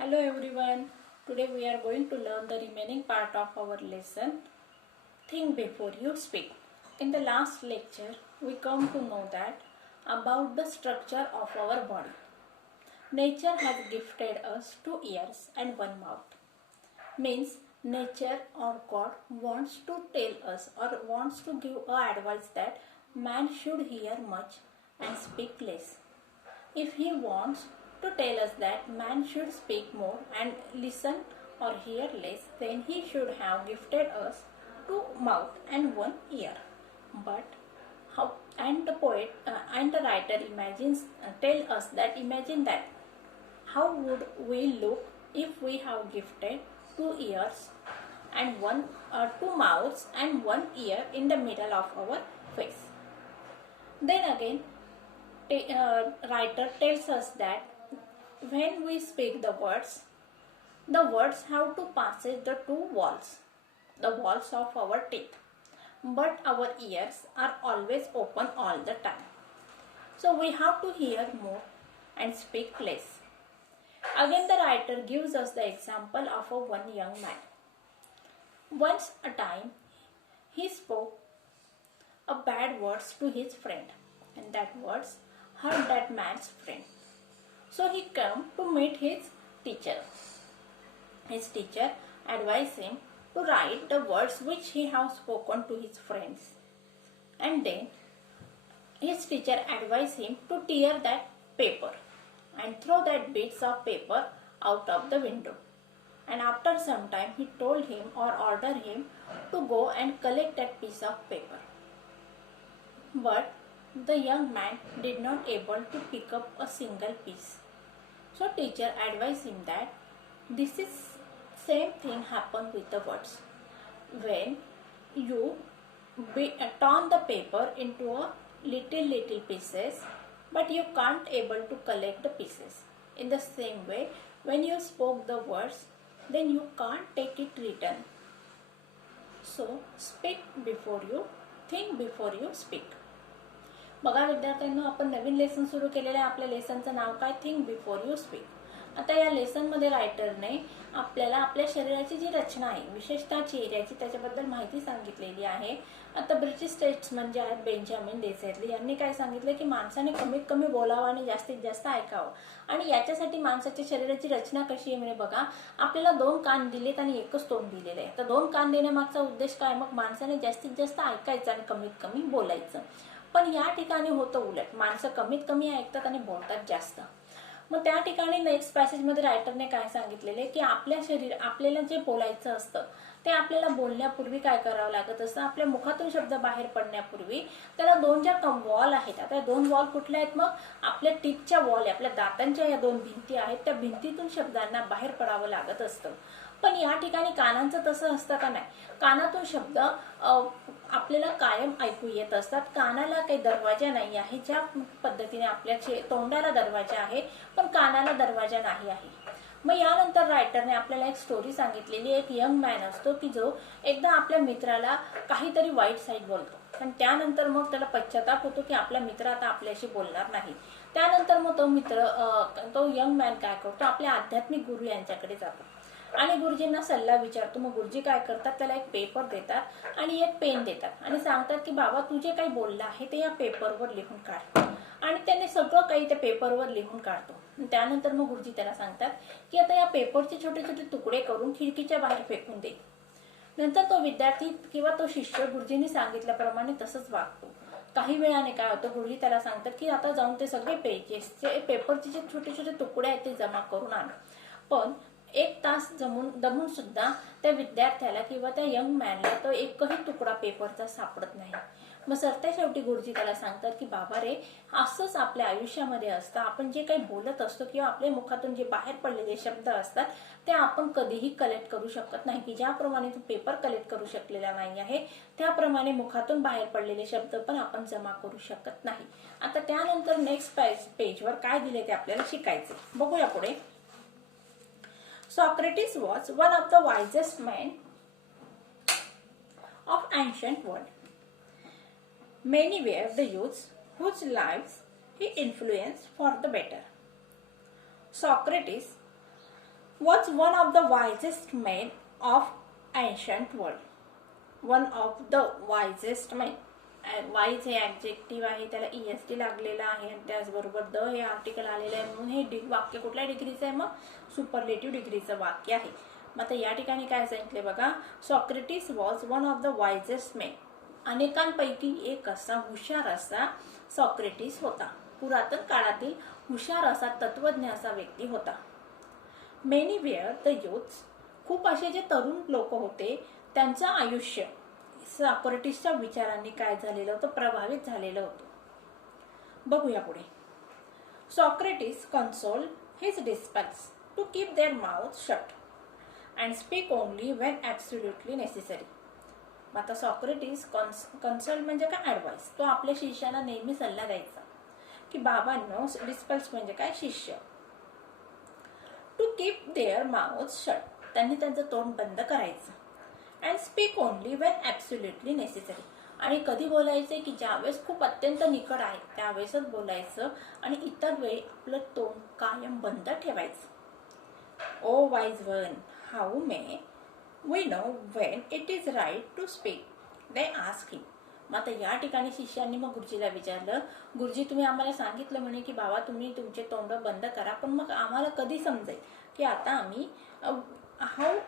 Hello everyone. Today we are going to learn the remaining part of our lesson, Think Before You Speak. In the last lecture, we come to know that about the structure of our body. Nature has gifted us two ears and one mouth. Means nature or God wants to tell us or wants to give a advice that man should hear much and speak less. If he wants to tell us that man should speak more and listen or hear less, then he should have gifted us two mouth and one ear. But how and the poet and the writer imagines tell us that imagine that how would we look if we have gifted two ears and two mouths and one ear in the middle of our face. Then again writer tells us that when we speak the words have to pass the two walls, the walls of our teeth. But our ears are always open all the time. So we have to hear more and speak less. Again, the writer gives us the example of one young man. Once a time, he spoke a bad words to his friend, and that words hurt that man's friend. So he came to meet his teacher. His teacher advised him to write the words which he had spoken to his friends. And then his teacher advised him to tear that paper and throw that bits of paper out of the window. And after some time he told him or ordered him to go and collect that piece of paper. But the young man did not able to pick up a single piece. So teacher advised him that this is same thing happened with the words. When you torn the paper into a little pieces, but you can't able to collect the pieces. In the same way, when you spoke the words, then you can't take it written. So speak before you think before you speak. बघा विद्यार्थ्यांनो, आपण नवीन lesson सुरू केलेलं आहे. आपल्या लेसनचं नाव काय, think before you speak. आता या लेसनमध्ये रायटरने आपल्याला आपल्या शरीराची जी रचना आहे, विशेषतः चेहऱ्याची, त्याच्याबद्दल माहिती सांगितलेली आहे. आता ब्रिटिश स्टेट्समन जे आहेत बेंजामिन डिसरेली यांनी काय सांगितलं की माणसाने कमीत कमी बोलावं आणि जास्तीत जास्त ऐकावं. आणि याच्यासाठी माणसाच्या शरीराची रचना कशी आहे म्हणजे बघा, आपल्याला दोन कान दिलेत आणि एकच तोंड दिलेलं आहे. तर दोन कान देण्यामागचा उद्देश काय, मग माणसाने जास्तीत जास्त ऐकायचं आणि कमीत कमी बोलायचं. पण या ठिकाणी होतं उलट, माणसं कमीत कमी ऐकतात आणि बोलतात जास्त. मग त्या ठिकाणी नेक्स्ट पॅसेजमध्ये रायटरने काय सांगितलेले की आपल्याला जे बोलायचं असतं ते आपल्याला बोलण्यापूर्वी काय करावं लागत असतं, आपल्या मुखातून शब्द बाहेर पडण्यापूर्वी त्याला दोन ज्या वॉल आहेत, आता दोन वॉल कुठल्या आहेत, मग आपल्या टीथच्या वॉल, आपल्या दातांच्या या दोन भिंती आहेत, त्या भिंतीतून शब्दांना बाहेर पडावं लागत असतं. पण या ठिकाणी कानांचं तसं असतं का नाही, कानातून शब्द आपल्याला कायम ऐकू येत असतात. कानाला काही दरवाजा नाही आहे, ज्या पद्धतीने आपल्या तोंडाला दरवाजा आहे पण कानाला दरवाजा नाही आहे. मग यानंतर रायटरने आपल्याला एक स्टोरी सांगितलेली. एक यंग मॅन असतो की जो एकदा आपल्या मित्राला काहीतरी वाईट साईड बोलतो आणि त्यानंतर मग त्याला पश्चाताप होतो की आपला मित्र आता आपल्याशी बोलणार नाही. त्यानंतर मग तो यंग मॅन काय करतो, आपल्या आध्यात्मिक गुरु यांच्याकडे जातो आणि गुरुजींना सल्ला विचारतो. मग गुरुजी काय करतात, त्याला एक पेपर देतात आणि एक पेन देतात आणि सांगतात की बाबा तू जे काही बोलला आहे ते या पेपरवर लिहून काढ. आणि त्याने सगळं काही त्या पेपरवर लिहून काढतो. त्यानंतर मग गुरुजी त्याला सांगतात की आता या पेपरचे छोटे छोटे तुकडे करून खिडकीच्या बाहेर फेकून दे. नंतर तो विद्यार्थी किंवा तो शिष्य गुरुजींनी सांगितल्याप्रमाणे तसंच वागतो. काही वेळाने काय होतं, गुरुजी त्याला सांगतात की आता जाऊन ते सगळे पेपरचे जे छोटे छोटे तुकडे आहेत ते जमा करून आण. पण एक तास दमून सुद्धा त्या विद्यार्थ्याला किंवा त्या यंग मॅनला तो एकही तुकडा पेपरचा सापडत नाही. मग सरत्या शेवटी गुरुजी त्याला सांगतात की बाबा रे, असंच आपल्या आयुष्यामध्ये असतं. आपण जे काही बोलत असतो किंवा आपल्या मुखातून जे बाहेर पडलेले शब्द असतात ते आपण कधीही कलेक्ट करू शकत नाही. की ज्याप्रमाणे तू पेपर कलेक्ट करू शकलेला नाही आहे त्याप्रमाणे मुखातून बाहेर पडलेले शब्द पण आपण जमा करू शकत नाही. आता त्यानंतर नेक्स्ट पेजवर काय दिले ते आपल्याला शिकायचे. बघूया पुढे. Socrates was one of the wisest men of ancient world. Many were the youths whose lives he influenced for the better. Socrates was one of the wisest men of ancient world. One of the wisest men. Wise हे adjective आहे, त्याला EST लागलेला आहे आणि त्याचबरोबर the हे article आलेलं आहे, म्हणून हे वाक्य कुठल्या डिग्रीचं आहे? मग सुपरलेटिव्ह डिग्रीचं वाक्य आहे. मग आता या ठिकाणी काय सांगितले बघा, Socrates was one of the wisest men. अनेकांपैकी एक असा हुशार असा सॉक्रेटिस होता. पुरातन काळातील हुशार असा तत्वज्ञ असा व्यक्ती होता. मेनी वेअर द युथ्स, खूप असे जे तरुण लोक होते त्यांचं आयुष्य सॉक्रेटिसच्या विचारांनी काय झालेलं होतं? प्रभावित झालेलं होतं. बघूया पुढे. Socrates counsel his disciples to keep their mouth shut and speak only when absolutely necessary. आता सॉक्रेटिस कन्सोल म्हणजे काय? ॲडवाइस. तो आपल्या शिष्याला नेहमी सल्ला द्यायचा की बाबांनो, डिस्पल्स म्हणजे काय? शिष्य. To keep their mouth shut, त्यांनी त्यांचं तोंड बंद करायचं. And speak only when absolutely necessary, आणि कधी बोलायचे की ज्यावेळेस खूप अत्यंत निकट आहे त्यावेळेसच बोलायचं आणि इतर वेळी आपलं तोंड कायम बंद ठेवायचं. O wise one, how may we know when it is right to speak, they ask him. मग आता या ठिकाणी शिष्यांनी मग गुरुजीला विचारलं, गुरुजी तुम्ही आम्हाला सांगितलं म्हणे की बाबा तुम्ही तुमचे तोंड बंद करा, पण मग आम्हाला कधी समजेल की आता आम्ही how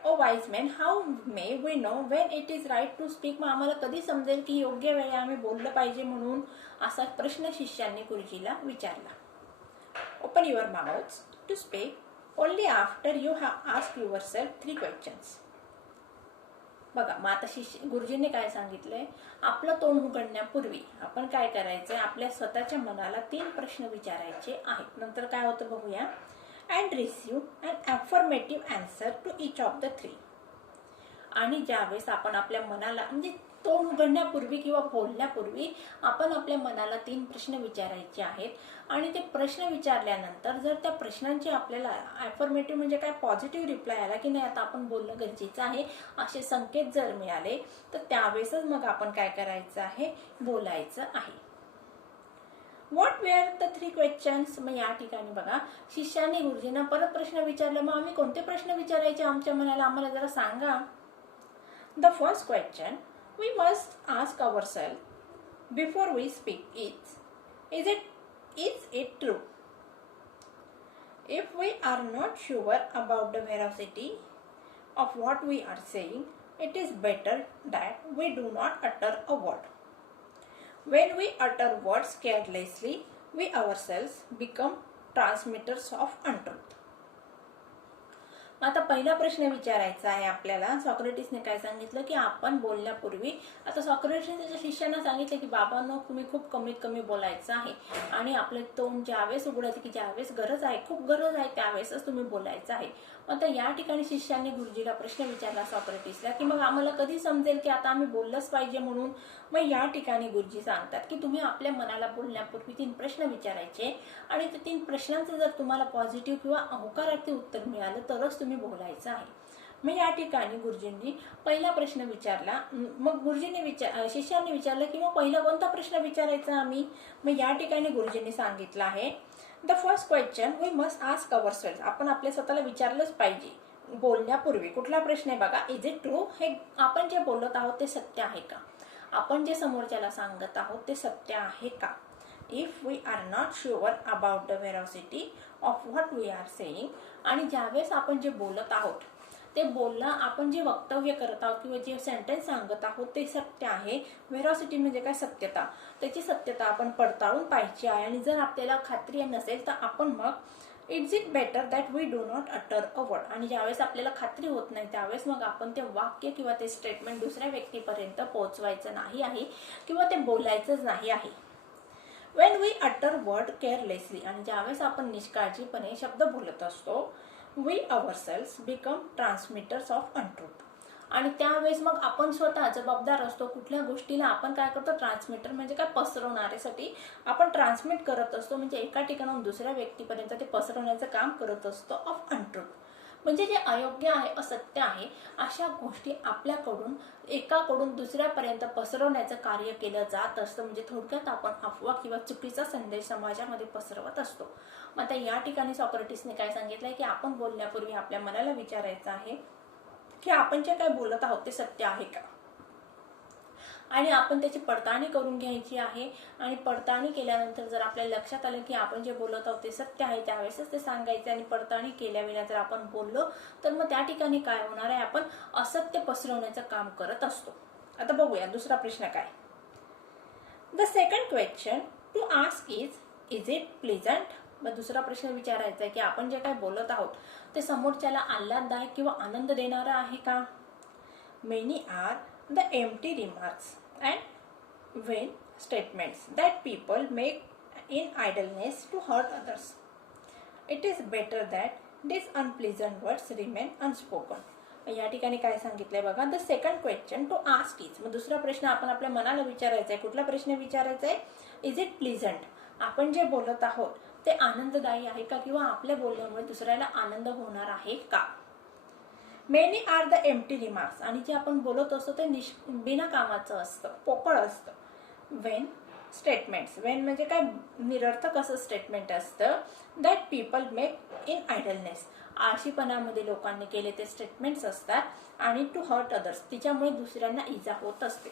O wise man, how may we know when it is right to speak, मग आम्हाला कधी समजेल की योग्य वेळी आम्ही बोललं पाहिजे म्हणून, असा प्रश्न शिष्यांनी गुरुजीला विचारला. Open your mouth to speak only after you have ask yourself 3 questions. बघा, मग आता गुरुजींनी काय सांगितलंय, आपलं तोंड उघडण्यापूर्वी आपण काय करायचंय? आपल्या स्वतःच्या मनाला 3 प्रश्न विचारायचे आहेत. नंतर काय होतं बघूया. And receive an affirmative answer to each of the 3. आणि ज्यावेळेस आपण आपल्या मनाला म्हणजे तोंड उघडण्यापूर्वी किंवा बोलण्यापूर्वी आपण आपल्या मनाला 3 प्रश्न विचारायचे आहेत आणि ते प्रश्न विचारल्यानंतर जर त्या प्रश्नांची आपल्याला ॲफर्मेटिव्ह म्हणजे काय? पॉझिटिव्ह रिप्लाय आला की नाही आता आपण बोलणं गरजेचं आहे, असे संकेत जर मिळाले तर त्यावेळेसच मग आपण काय करायचं आहे? बोलायचं आहे. What were the 3 questions? मग या ठिकाणी बघा, शिष्याने गुरुजींना परत प्रश्न विचारला. मग आम्ही कोणते प्रश्न विचारायचे आमच्या मनाला? आम्हाला जरा सांगा. The first question we must ask ourselves before we speak is it true? If we are not sure about the veracity of what we are saying, it is better that we do not utter a word. When we utter words carelessly, we ourselves become transmitters of untruth. आता पहिला प्रश्न विचारायचा आहे आपल्याला. सॉक्रेटिसने काय सांगितलं की आपण बोलण्यापूर्वी, आता सॉक्रेटिसने त्याच्या शिष्यांना सांगितलं की बाबांनो तुम्ही खूप कमीत कमी बोलायचं आहे आणि आपले तोंड ज्यावेळेस उघडायचं की ज्यावेळेस गरज आहे, खूप गरज आहे त्यावेळेसच तुम्ही बोलायचं आहे. आता या ठिकाणी शिष्यांनी गुरुजीला प्रश्न विचारला सॉक्रेटिसला की मग आम्हाला कधी समजेल की आता आम्ही बोललंच पाहिजे म्हणून? मग या ठिकाणी गुरुजी सांगतात की तुम्ही आपल्या मनाला बोलण्यापूर्वी 3 प्रश्न विचारायचे आणि ते 3 प्रश्नांचं जर तुम्हाला पॉझिटिव्ह किंवा होकारार्थी उत्तर मिळालं तरच तुम्ही बोलायचं आहे. मग या ठिकाणी गुरुजींनी पहिला प्रश्न विचारला. मग गुरुजींनी शिष्यांनी विचारलं की मग पहिला कोणता प्रश्न विचारायचा आम्ही? मग या ठिकाणी गुरुजींनी सांगितलं आहे the first question we must ask ourselves, आपण आपल्या स्वतःला विचारलंच पाहिजे बोलण्यापूर्वी. कुठला प्रश्न आहे बघा, इज इट ट्रू? हे आपण जे बोलत आहोत ते सत्य आहे का? आपण जे समोरच्याला सांगत आहोत ते सत्य आहे का? If we are not sure about the veracity of what we are saying, आणि ज्यावेळेस आपण जे बोलत आहोत ते बोलणं, आपण जे वक्तव्य करत आहोत किंवा जे सेंटेन्स सांगत आहोत ते सत्य आहे. व्हेरॉसिटी म्हणजे काय? सत्यता. त्याची सत्यता आपण पडताळून पाहिजे आहे आणि जर आपल्याला खात्री नसेल तर आपण मग it's it better that we do not utter a word, आणि ज्यावेळेस आपल्याला खात्री होत नाही त्यावेळेस मग आपण ते वाक्य किंवा ते स्टेटमेंट दुसऱ्या व्यक्तीपर्यंत पोहोचवायचं नाही आहे किंवा ते बोलायचंच नाही आहे. When we utter word carelessly, आणि ज्यावेळेस आपण निष्काळजीपणे शब्द बोलत असतो, we ourselves become transmitters of untruth, आणि त्यावेळेस मग आपण स्वतः जबाबदार असतो. कुठल्या गोष्टीला आपण काय करतो? ट्रान्समिटर म्हणजे काय? पसरवणाऱ्यासाठी आपण ट्रान्समिट करत असतो, म्हणजे एका ठिकाणाहून दुसऱ्या व्यक्तीपर्यंत ते पसरवण्याचं काम करत असतो ऑफ अनट्रूथ. म्हणजे जे अयोग्य आहे, असत्य आहे, अशा गोष्टी आपल्याकडून एकाकडून दुसऱ्यापर्यंत पसरवण्याचं कार्य केलं जात असतं. म्हणजे थोडक्यात आपण अफवा किंवा चुकीचा संदेश समाजामध्ये पसरवत असतो. मग आता या ठिकाणी सॉक्रेटिसने काय सांगितलंय की आपण बोलण्यापूर्वी आपल्या मनाला विचारायचं आहे की आपण जे काय बोलत आहोत ते सत्य आहे का, आणि आपण त्याची पडताळणी करून घ्यायची आहे. आणि पडताळणी केल्यानंतर जर आपल्याला लक्षात आलं की आपण जे बोलत आहोत ते सत्य आहे, त्यावेळेसच ते सांगायचे. आणि पडताळणी केल्याविना जर आपण बोललो तर मग त्या ठिकाणी काय होणार आहे, आपण असत्य पसरवण्याचं काम करत असतो. आता बघूया दुसरा प्रश्न काय. The second question to ask is it pleasant. मग दुसरा प्रश्न विचारायचा आहे की आपण जे काय बोलत आहोत ते समोरच्याला आल्हाददायक किंवा आनंद देणारा आहे का. Many are the empty remarks and vain statements that people make in idleness to hurt others. It is better that these unpleasant words remain unspoken. या ठिकाणी काय सांगितलंय बघा. The second question to ask is. मग दुसरा प्रश्न आपण आपल्या मनाला विचारायचा आहे. कुठला प्रश्न विचारायचा आहे. Is it pleasant. आपण जे बोलत आहोत ते आनंददायी आहे का, किंवा आपल्या बोलण्यामुळे दुसऱ्याला आनंद होणार आहे का. Many are the empty remarks. आणि जे आपण बोलत असतो ते बिना कामाचं असतं, पोकळ असतं. Wien statements. वेन म्हणजे काय, निरर्थक असं स्टेटमेंट असतं. That people make in idleness. आळशीपणामध्ये लोकांनी केले ते स्टेटमेंट्स असतात. आणि टू हर्ट अदर्स. तिच्यामुळे दुसऱ्यांना इजा होत असते.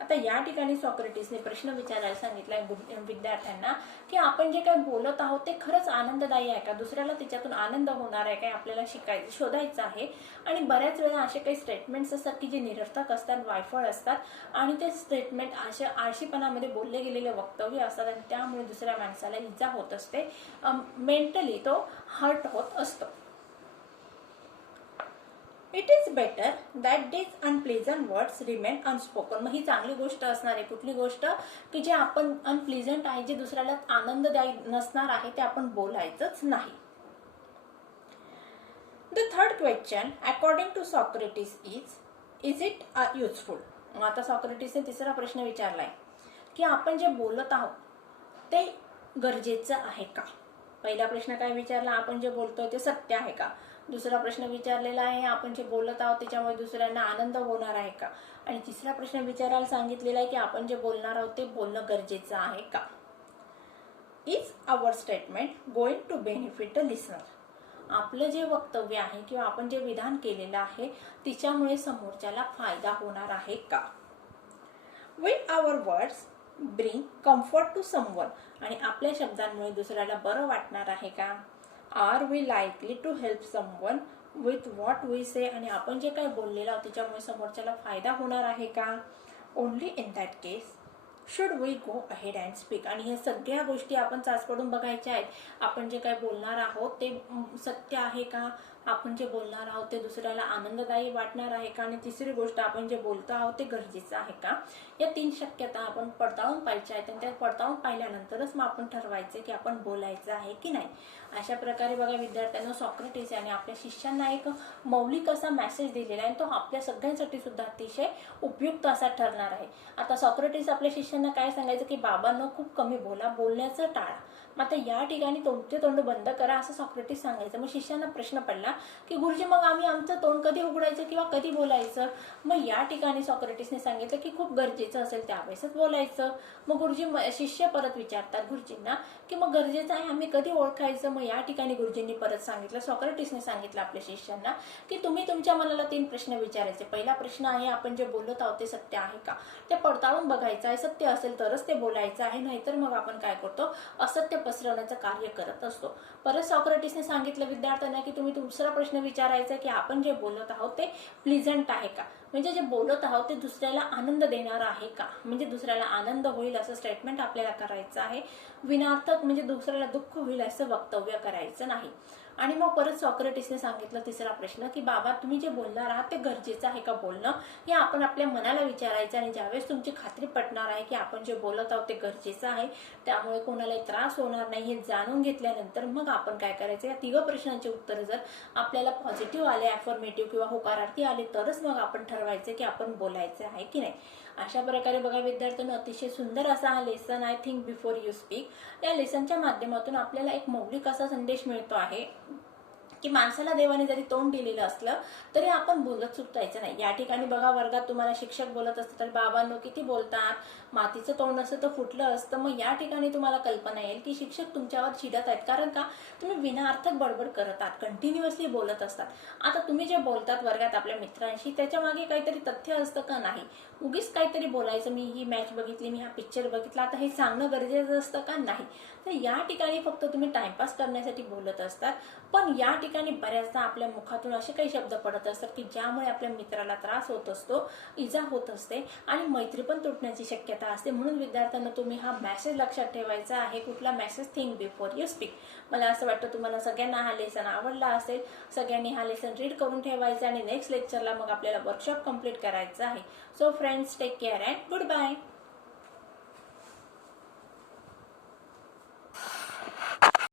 आता या ठिकाणी सॉक्रेटिसने प्रश्न विचारायला सांगितलाय विद्यार्थ्यांना की आपण जे काही बोलत आहोत ते खरंच आनंददायी आहे का, दुसऱ्याला त्याच्यातून आनंद होणार आहे काय, आपल्याला शिकायचं शोधायचं आहे. आणि बऱ्याच वेळा असे काही स्टेटमेंट्स असतात की जे निरर्थक असतात, वायफळ असतात. आणि ते स्टेटमेंट अशा आळशीपणामध्ये बोलले गेलेले वक्तव्य असतात. आणि त्यामुळे दुसऱ्या माणसाला इजा होत असते, मेंटली तो हर्ट होत असतो. It is better that these unpleasant words remain unspoken. मग ही चांगली गोष्ट असणार आहे. कुठली गोष्ट की जे आपण अनप्लेझंट आहे, जे दुसऱ्याला आनंददायी नसणार आहे, ते आपण बोलायचंच नाही. The third question according to Socrates is it useful. आता सॉक्रेटिसने तिसरा प्रश्न विचारलाय की आपण जे बोलत आहोत ते गरजेचं आहे का. पहिला प्रश्न काय विचारला, आपण जे बोलतोय ते सत्य आहे का. दुसरा प्रश्न विचारलेला आहे, आपण जे बोलत आहोत त्याच्यामुळे दुसऱ्यांना आनंद होणार आहे का. आणि तिसरा प्रश्न विचारायला सांगितलेला आहे की आपण जे बोलणार आहोत ते बोलणं गरजेचं आहे का. Is our statement going to benefit the listener. आपलं जे वक्तव्य आहे किंवा आपण जे विधान केलेलं आहे तिच्यामुळे समोरच्याला फायदा होणार आहे का. Will our words bring comfort to someone. आणि आपल्या शब्दांमुळे दुसऱ्याला बरं वाटणार आहे का. Are we likely to help someone with what we say. आणि आपण जे काही बोललेलं आहोत त्याच्यामुळे समोरच्याला फायदा होणार आहे का. Only in that case should we go ahead and speak. आणि हे सगळ्या गोष्टी आपण चाचपडून बघायच्या आहेत. आपण जे काही बोलणार आहोत ते सत्य आहे का, आपण जे बोलणार आहोत ते दुसऱ्याला आनंददायी वाटणार आहे का, आणि तिसरी गोष्ट आपण जे बोलतो आहोत ते गरजेचं आहे का. या 3 शक्यता आपण पडताळून पाहिजे आहेत. आणि त्या पडताळून पाहिल्यानंतरच मग आपण ठरवायचं की आपण बोलायचं आहे की नाही. अशा प्रकारे बघा विद्यार्थ्यांना सॉक्रेटिस याने आपल्या शिष्यांना एक मौलिक असा मेसेज दिलेला आहे. तो आपल्या सगळ्यांसाठी सुद्धा अतिशय उपयुक्त असा ठरणार आहे. आता सॉक्रेटिस आपल्या शिष्यांना काय सांगायचं की बाबांनो खूप कमी बोला, बोलण्याचं टाळा. मग आता या ठिकाणी तुमचे तोंड बंद करा असं सॉक्रेटिस सांगायचं. मग शिष्यांना प्रश्न पडला की गुरुजी मग आम्ही आमचं तोंड कधी उघडायचं किंवा कधी बोलायचं. मग या ठिकाणी सॉक्रेटिसने सांगितलं की खूप गरजेचं असेल त्यावेळेसच बोलायचं. मग गुरुजी शिष्य परत विचारतात गुरुजींना की मग गरजेचं आहे आम्ही कधी ओळखायचं. मग या ठिकाणी गुरुजींनी परत सांगितलं, सॉक्रेटिसने सांगितलं आपल्या शिष्यांना की तुम्ही तुमच्या मनाला 3 प्रश्न विचारायचे. पहिला प्रश्न आहे आपण जे बोलत आहोत ते सत्य आहे का, ते पडताळून बघायचं आहे. सत्य असेल तरच ते बोलायचं आहे, नाहीतर मग आपण काय करतो असत्य पसरवण्याचं कार्य करत असतो. परत सॉक्रेटिसने सांगितलं विद्यार्थ्यांना की तुम्ही दुसरा प्रश्न विचारायचा की आपण जे बोलत आहोत ते प्लीझंट आहे का, म्हणजे जे बोलत आहोत ते दुसऱ्याला आनंद देणार आहे का, म्हणजे दुसऱ्याला आनंद होईल असं स्टेटमेंट आपल्याला करायचं आहे. विनार्थक म्हणजे दुसऱ्याला दुःख होईल असं वक्तव्य करायचं नाही. आणि मग परत सॉक्रेटिसने सांगितलं तिसरा प्रश्न की बाबा तुम्ही जे बोलणार आहात ते गरजेचं आहे का बोलणं, हे आपण आपल्या मनाला विचारायचं. आणि ज्यावेळेस तुमची खात्री पटणार आहे की आपण जे बोलत आहोत ते गरजेचं आहे, त्यामुळे कोणालाही त्रास होणार नाही हे जाणून घेतल्यानंतर मग आपण काय करायचं, या 3 प्रश्नांची उत्तरं जर आपल्याला पॉझिटिव्ह आले, अफर्मेटिव्ह किंवा होकारार्थी आले, तरच मग आपण ठरवायचं की आपण बोलायचं आहे की नाही. अशा प्रकारे बघा विद्यार्थ्यांनो अतिशय सुंदर असा हा लेसन आहे थिंक बिफोर यू स्पीक. या लेसनच्या माध्यमातून आपल्याला एक मौलिक असा संदेश मिळतो आहे की माणसाला देवाने जरी तोंड दिलेलं असलं तरी आपण बोलत सुटायचं नाही. या ठिकाणी बघा, वर्गात तुम्हाला शिक्षक बोलत असतात तर बाबांनो किती बोलतात, मातीचं तोंड असतं तर फुटलं असतं. मग या ठिकाणी तुम्हाला कल्पना येईल की शिक्षक तुमच्यावर चिडत आहेत, कारण का तुम्ही विनार्थक बडबड करत आहात, कंटिन्युअसली बोलत असतात. आता तुम्ही जे बोलतात वर्गात आपल्या मित्रांशी त्याच्या मागे काहीतरी तथ्य असतं का? नाही. उगीच काहीतरी बोलायचं, मी ही मॅच बघितली, मी हा पिक्चर बघितला, आता हे सांगणं गरजेचं असतं का? नाही. तर या ठिकाणी फक्त तुम्ही टाइमपास करण्यासाठी बोलत असतात. पण या ठिकाणी बऱ्याचदा आपल्या मुखातून असे काही शब्द पडत असतात की ज्यामुळे आपल्या मित्राला त्रास होत असतो, इजा होत असते आणि मैत्री पण तुटण्याची शक्यता असते. म्हणून विद्यार्थ्यांना तुम्ही हा मेसेज लक्षात ठेवायचा आहे, कुठला message, think before you speak. मला असं वाटतं तुम्हाला सगळ्यांना हा लेसन आवडला असेल. सगळ्यांनी हा लेसन रीड करून ठेवायचा आणि नेक्स्ट लेक्चरला मग आपल्याला वर्कशॉप कंप्लीट करायचं आहे. So friends, take care and good bye.